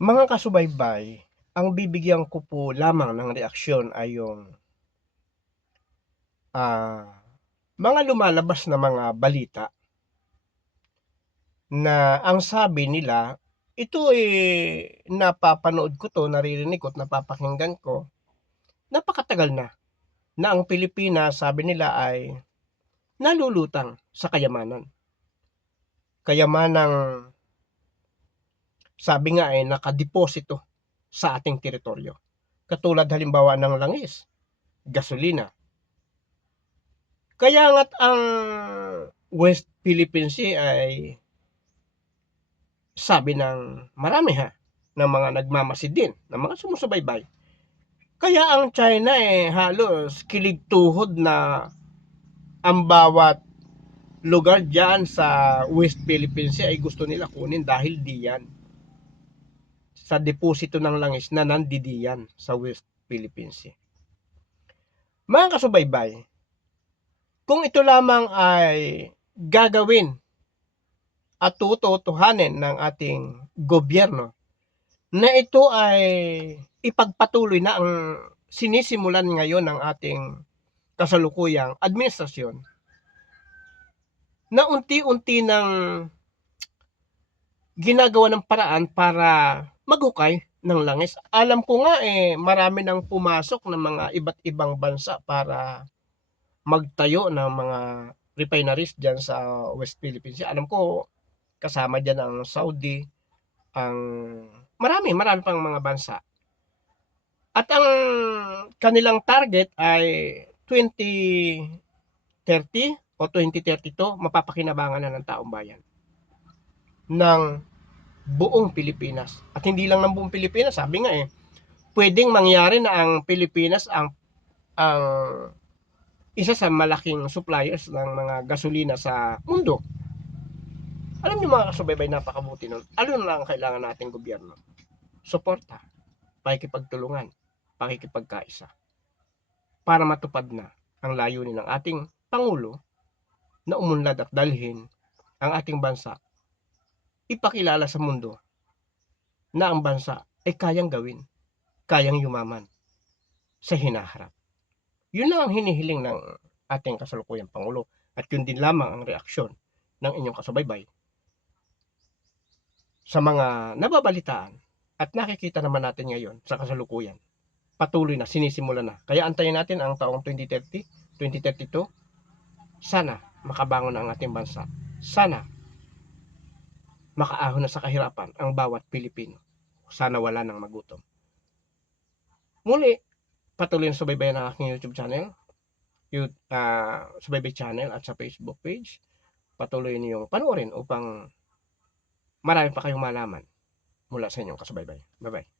Mga kasubaybay, ang bibigyan ko po lamang ng reaksyon ay yung, ah, mga lumalabas na mga balita na ang sabi nila, ito, napapanood ko 'to, naririnig ko at napapakinggan ko, napakatagal na ang Pilipinas sabi nila ay nalulutang sa kayamanan. Kayamanang sabi nga, nakadeposito sa ating teritoryo. Katulad halimbawa ng langis, gasolina. Kaya nga't ang West Philippine Sea ay sabi ng marami ng mga nagmamasid din, ng mga sumusubaybay. Kaya ang China halos kilig-tuhod na ang bawat lugar diyan sa West Philippine Sea ay gusto nila kunin dahil diyan sa deposito ng langis na nandidiyan sa West Philippine Sea. Mga kasubaybay, kung ito lamang ay gagawin at tututuhanin ng ating gobyerno na ito ay ipagpatuloy na ang sinisimulan ngayon ng ating kasalukuyang administrasyon na unti-unti ng ginagawa ng paraan para maghukay ng langis. Alam ko nga marami nang pumasok ng mga iba't ibang bansa para magtayo ng mga refineries dyan sa West Philippines. Alam ko kasama dyan ang Saudi, ang marami pang mga bansa. At ang kanilang target ay 2030 o 2032, mapapakinabangan na ng taong bayan ng buong Pilipinas. At hindi lang ng buong Pilipinas, sabi nga pwedeng mangyari na ang Pilipinas ang isa sa malaking suppliers ng mga gasolina sa mundo. Alam niyo mga kasubaybay, napakabuti nun. Ano na lang ang kailangan nating gobyerno? Suporta, pakikipagtulungan, pakikipagkaisa para matupad na ang layunin ng ating Pangulo na umunlad at dalhin ang ating bansa, ipakilala sa mundo na ang bansa ay kayang gawin, kayang yumaman sa hinaharap. Yun lang ang hinihiling ng ating kasalukuyang Pangulo at yun din lamang ang reaksyon ng inyong kasubaybay sa mga nababalitaan at nakikita naman natin ngayon sa kasalukuyan. Patuloy na, sinisimulan na. Kaya antayin natin ang taong 2030, 2032. Sana makabangon ang ating bansa. Sana makaahon na sa kahirapan ang bawat Pilipino. Sana wala nang magutom. Muli, patuloy na subaybayan ang aking YouTube channel, Subaybay Channel at sa Facebook page. Patuloy niyong panoorin upang marami pa kayong malaman mula sa inyong kasubaybay. Bye-bye.